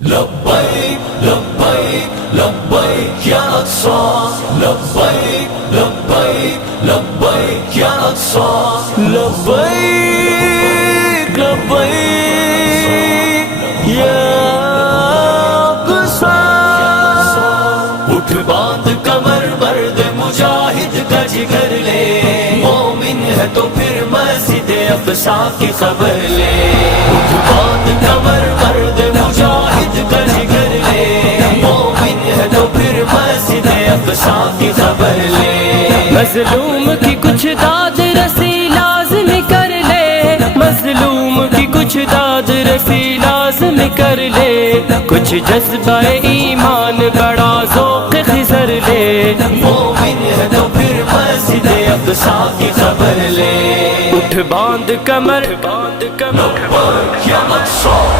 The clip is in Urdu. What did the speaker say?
لبیک لبیک لبیک یا اقصی لبیک لبیک لبیک یا اقصی لبیک لبیک یا اقصی اٹھ باندھ کمر مرد مجاہد کا جگر لے مومن ہے تو پھر مسجد اقصی کی خبر لے اٹھ باندھ کمر مرد مجاہد کا جگر لے مومن ہے تو پھر مسجد اقصی کی خبر لے مظلوم کی کچھ داد رسی لازم کر لے مظلوم کی کچھ داد رسی لازم کر لے کچھ جذبہ ایمان بڑا ذوق خضر لے مومن ہے تو پھر مسجد اقصی کی خبر لے اٹھ باندھ کمر لبیک یا اقصی